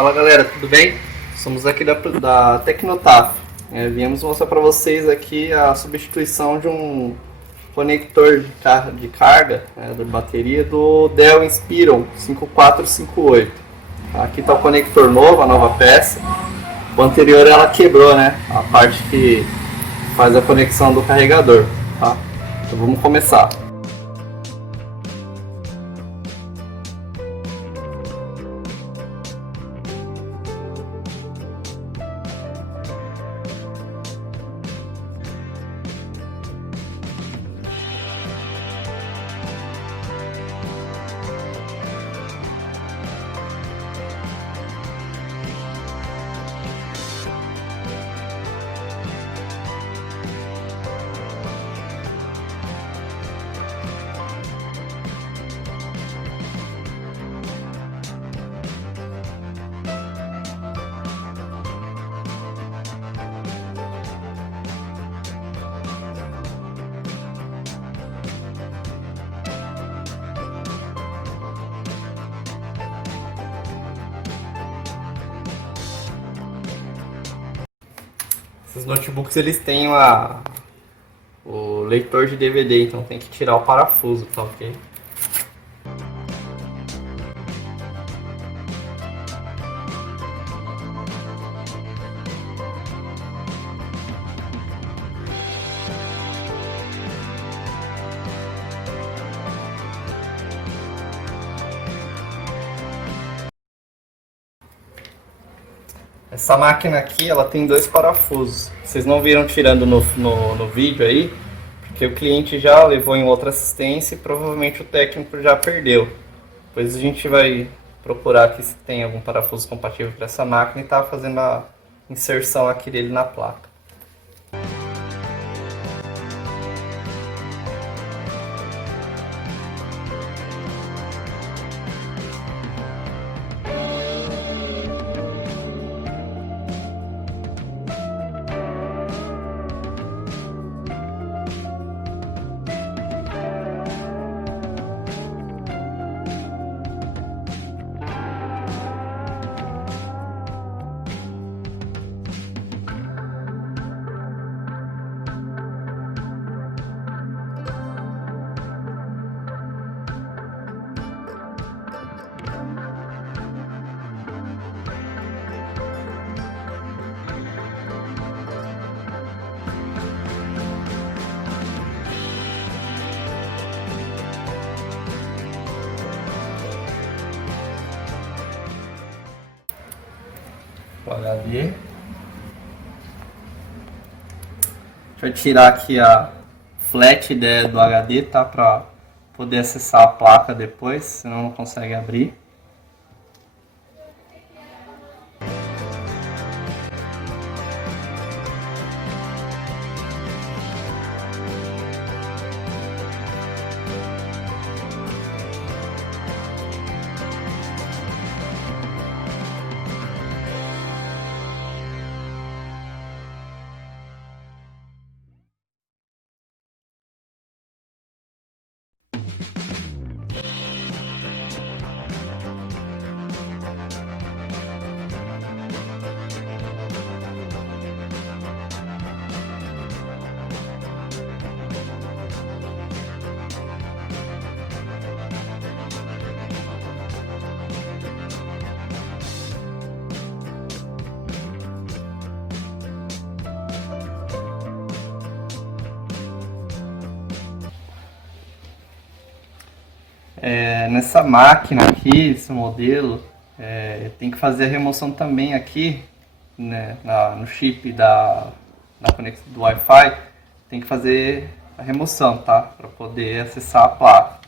Fala galera, tudo bem? Somos aqui da Tecnotaf. Viemos mostrar para vocês aqui a substituição de um conector de carga da bateria do Dell Inspiron 5458. Aqui está o conector novo, a nova peça. O anterior ela quebrou, né? A parte que faz a conexão do carregador. Tá? Então vamos começar. Esses notebooks eles têm o leitor de DVD, então tem que tirar o parafuso, tá ok? Essa máquina aqui, ela tem dois parafusos. Vocês não viram tirando no vídeo aí, porque o cliente já levou em outra assistência e provavelmente o técnico já perdeu. Depois a gente vai procurar aqui se tem algum parafuso compatível para essa máquina e tá fazendo a inserção aqui dele na placa. O HD. A gente vai tirar aqui a flat do HD, tá? Para poder acessar a placa depois, senão não consegue abrir. Nessa máquina aqui, esse modelo, tem que fazer a remoção também aqui, né, no chip na conexão do Wi-Fi, tem que fazer a remoção, tá? Para poder acessar a placa.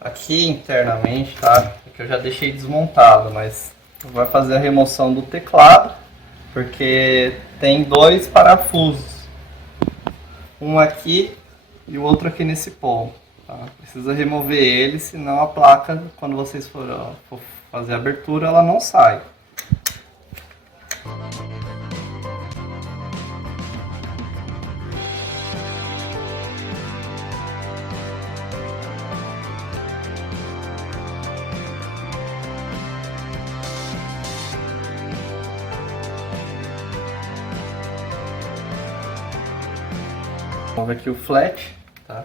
Aqui internamente, tá? Aqui eu já deixei desmontado, mas vai fazer a remoção do teclado porque tem dois parafusos, um aqui e o outro aqui nesse ponto. Tá? Precisa remover ele, senão a placa, quando vocês for fazer a abertura, ela não sai. Vamos ver aqui o flat, tá?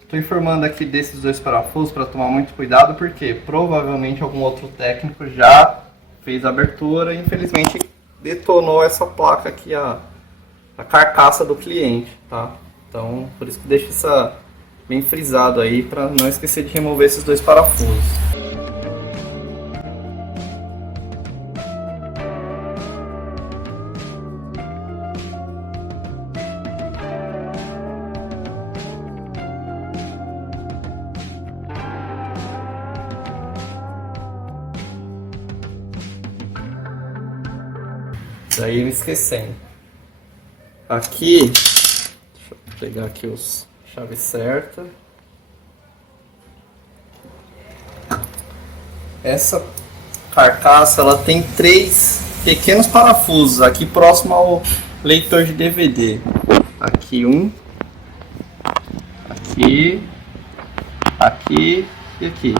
Estou informando aqui desses dois parafusos para tomar muito cuidado, porque provavelmente algum outro técnico já fez a abertura e infelizmente detonou essa placa aqui, a carcaça do cliente, tá? Então, por isso que deixa isso bem frisado aí, para não esquecer de remover esses dois parafusos. Daí me esquecendo. Aqui, deixa eu pegar aqui os chaves certas. Essa carcaça ela tem 3 pequenos parafusos aqui próximo ao leitor de DVD. Aqui um, aqui, aqui e aqui.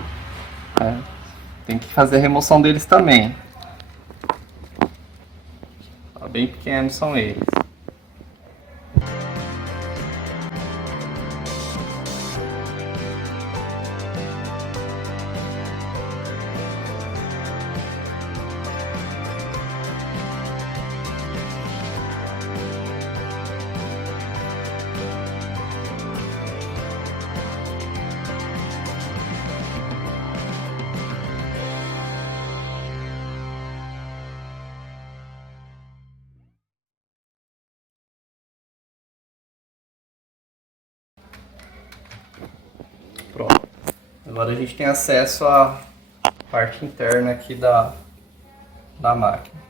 Tem que fazer a remoção deles também. Bem pequenos são eles. Pronto. Agora a gente tem acesso à parte interna aqui da máquina.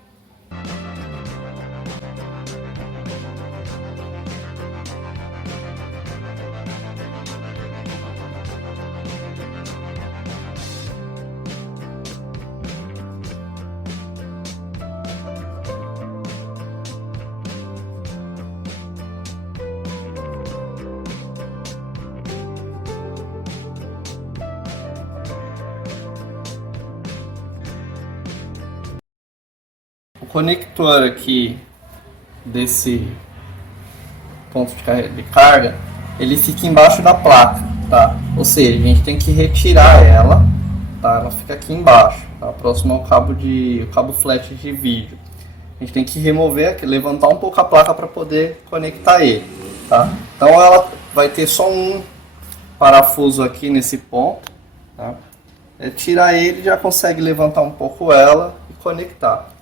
O conector aqui desse ponto de carga, ele fica embaixo da placa, tá? Ou seja, a gente tem que retirar ela, tá? Ela fica aqui embaixo, tá? Próximo ao cabo flash de vídeo. A gente tem que remover aqui, levantar um pouco a placa para poder conectar ele, tá? Então ela vai ter só um parafuso aqui nesse ponto, tá? Tirar ele, já consegue levantar um pouco ela e conectar.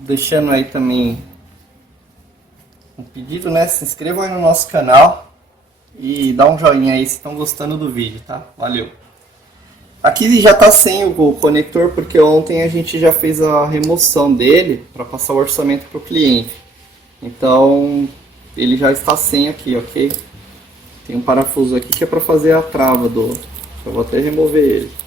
Deixando aí também um pedido, né? Se inscrevam aí no nosso canal e dá um joinha aí se estão gostando do vídeo, tá? Valeu! Aqui já está sem o conector, porque ontem a gente já fez a remoção dele para passar o orçamento para o cliente. Então ele já está sem aqui, ok? Tem um parafuso aqui que é para fazer a trava do... Eu vou até remover ele.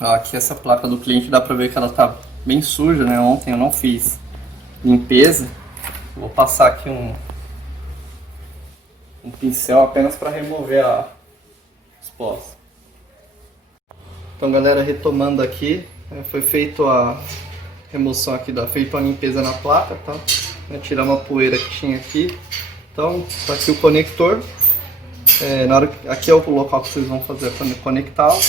Ó, aqui essa placa do cliente dá pra ver que ela tá bem suja, né? Ontem eu não fiz limpeza. Vou passar aqui um pincel apenas para remover os pós. Então galera, retomando aqui, foi feito a remoção aqui, feito a limpeza na placa, tá? Tirar uma poeira que tinha aqui. Então, tá aqui o conector. Aqui é o local que vocês vão fazer conectá-lo.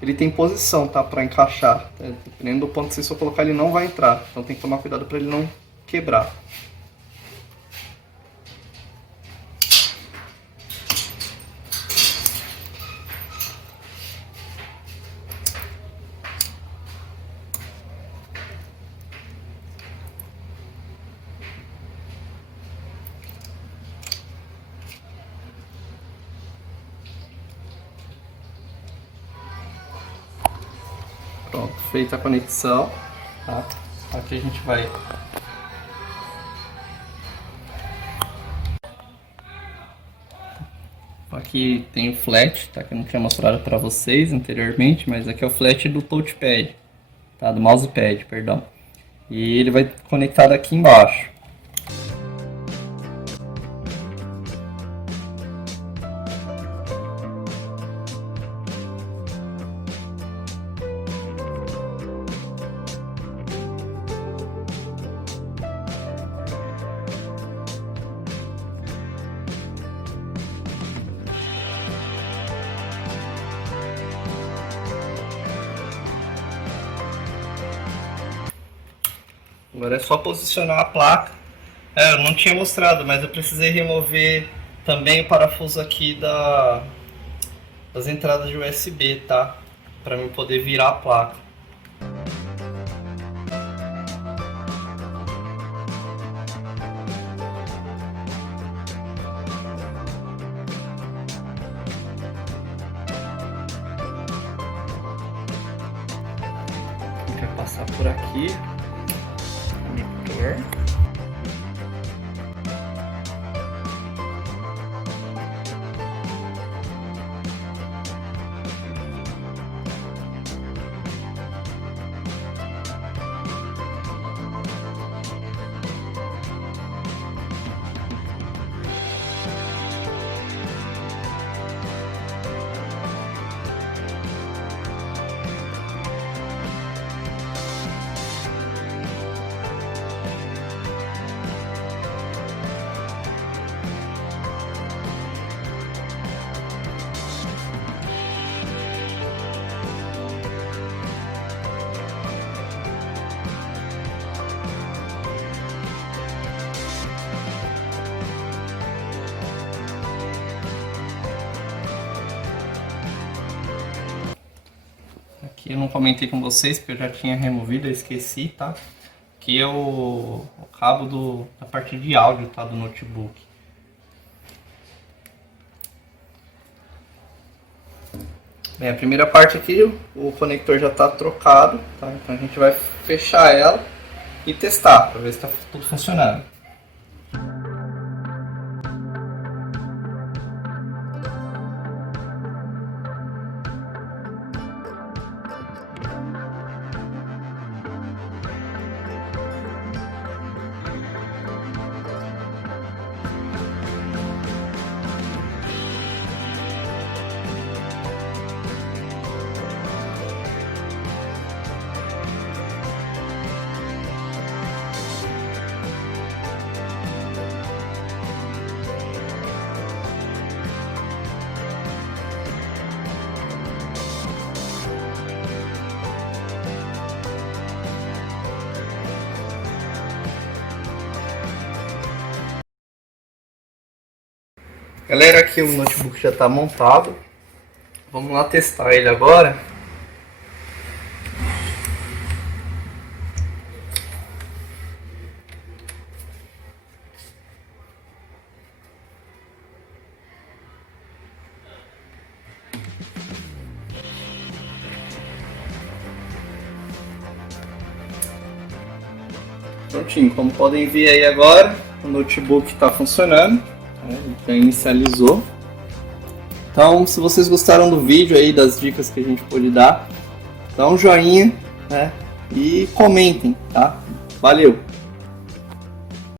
Ele tem posição, tá? Para encaixar. Dependendo do ponto que vocês for colocar, ele não vai entrar. Então tem que tomar cuidado para ele não quebrar. Pronto, feita a conexão, tá? Aqui a gente vai aqui tem o flat, tá? Que eu não tinha mostrado para vocês anteriormente, mas aqui é o flat do touchpad, tá? Do mousepad, perdão. E ele vai conectado aqui embaixo. Agora é só posicionar a placa. Eu não tinha mostrado, mas eu precisei remover também o parafuso aqui das entradas de USB, tá? Para eu poder virar a placa. A gente vai passar por aqui. Aqui eu não comentei com vocês porque eu já tinha removido, eu esqueci, tá? Aqui é o cabo da parte de áudio, tá? Do notebook. Bem, a primeira parte aqui, o conector já está trocado, tá? Então a gente vai fechar ela e testar para ver se está tudo funcionando. Galera, aqui o notebook já está montado. Vamos lá testar ele agora. Prontinho, como podem ver aí agora, o notebook está funcionando. Já inicializou. Então, se vocês gostaram do vídeo aí, das dicas que a gente pôde dar, dá um joinha, né? E comentem, tá? Valeu!